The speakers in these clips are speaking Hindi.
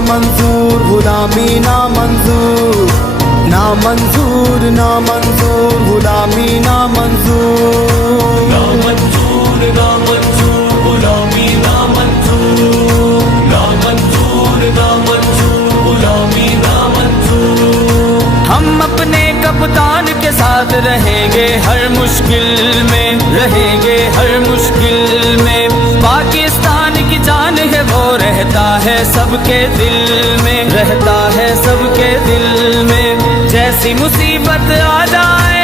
मंजूर, गुलामी ना मंजूर, ना मंजूर, ना मंजूर, गुलामी ना मंजूर, ना मंजूर, ना मंजूर, गुलामी ना मंजूर, ना मंजूर, ना मंजूर, गुलामी ना मंजूर। हम अपने कप्तान के साथ रहेंगे हर मुश्किल में, रहेंगे हर मुश्किल में। पाकिस्तान की जान है वो रहता है सबके दिल में, रहता है सबके दिल में। जैसी मुसीबत आ जाए,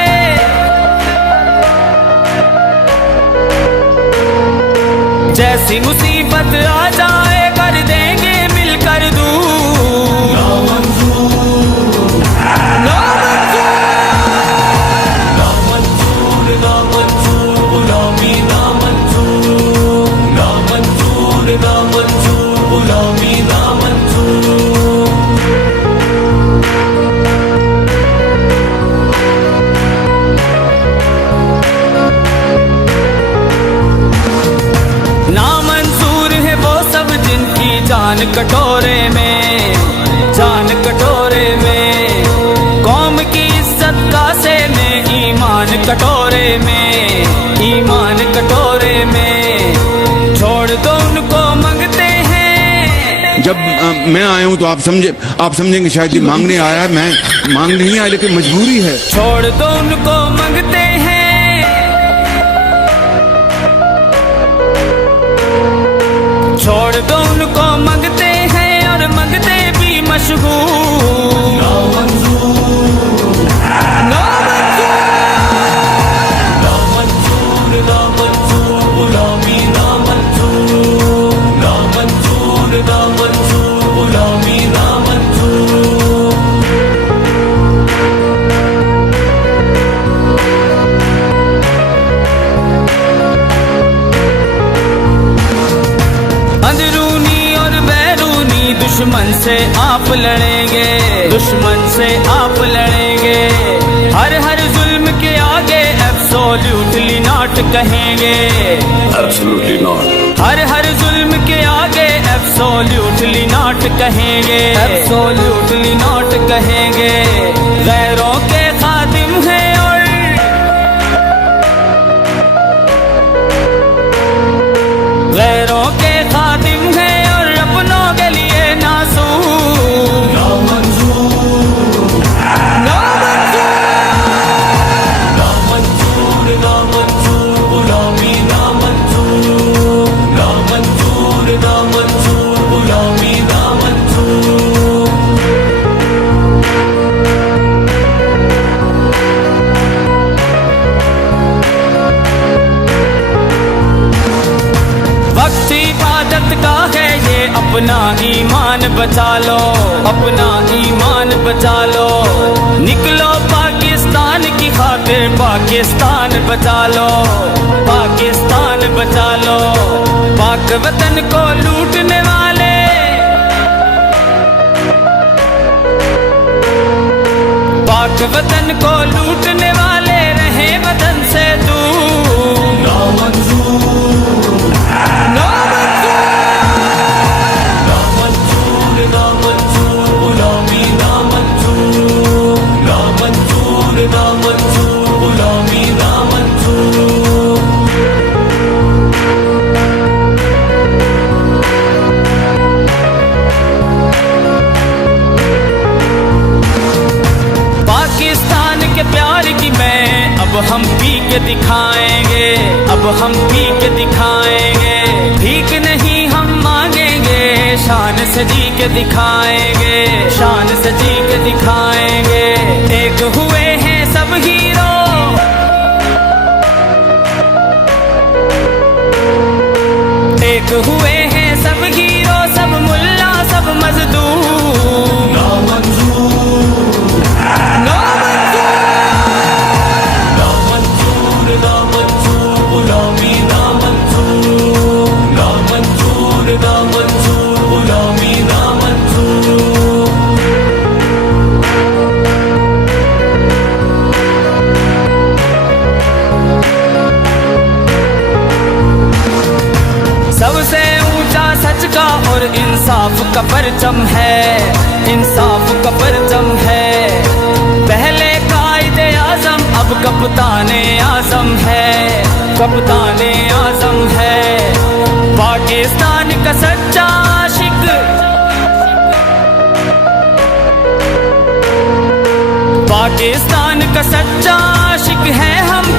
जैसी मुसीबत आ जाए, कर देंगे मिलकर दूर। ना मंजूर, ना ना मंजूर, ना मंजूर, गुलामी ना मंजूर, ना मंजूर, ना मंजूर, गुलामी ना मंजूर। नामंजूर है वो सब जिनकी जान कटोरे में, जान कटोरे में। कौम की इज्जत कासे में, ईमान कटोरे में, ईमान कटोरे में। छोड़ दो उनको मंगते हैं। जब मैं आया हूँ तो आप समझेंगे शायद ये मांगने आया है। मैं मांग नहीं आया, लेकिन मजबूरी है। छोड़ दो उनको मंगते हैं, छोड़ दो उनको मंगते हैं, और मंगते भी मशहूर। ना मंजूर, ना ना मंजूर, ना मंजूर, गुलामी ना मंजूर, ना मंजूर, ना मंजूर, गुलामी ना मंजूर। अंदरूनी और बैरूनी दुश्मन से आप लड़ेंगे, दुश्मन से आप लड़ेंगे। हर हर जुल्म के आगे एब्सोल्युटली नॉट कहेंगे, Absolutely not. हर हर जुल्म के आगे एब्सोल्युटली नॉट कहेंगे, एब्सोल्युटली नॉट कहेंगे। गैरों के खादिम हैं और गैरों के खादिम हैं, और अपनों के लिए नासूर। ना मंजूर, ना ना मंजूर, ना मंजूर, गुलामी ना मंजूर, ना मंजूर, ना मंजूर, गुलामी ना मंजूर। वक्त इबादत का है ये, अपना ईमान बचा लो, अपना ईमान बचा लो। निकलो पाकिस्तान की खातिर, पाकिस्तान बचा लो, पाकिस्तान बचा लो। पाक वतन को लूटने वाले, पाक वतन को लूटने वाले रहे वतन से दूर। ना मंजूर, ना ना मंजूर, ना मंजूर, गुलामी ना मंजूर, ना मंजूर, ना मंजूर, गुलामी ना मंजूर। पाकिस्तान के प्यार की मैं अब हम पी के दिखाएंगे, अब हम पी के दिखाएंगे। भीख नहीं हम मांगेंगे, शान से जी के दिखाएंगे, शान से जी के दिखाएंगे। एक हुए हैं सब हीरो, एक हुए हैं सब हीरो, सब मुल्ला सब मजदूर। ना मंजूर, ना ना मंजूर, ना मंजूर, गुलामी ना मंजूर, ना मंजूर, ना मंजूर, गुलामी ना मंजूर। सबसे ऊंचा सच का और इंसान इंसाफ का परचम है, इंसाफ का परचम है। पहले कायदे आजम अब कप्ताने आजम है, कप्ताने आजम है। पाकिस्तान का सच्चा आशिक, पाकिस्तान का सच्चा आशिक है हम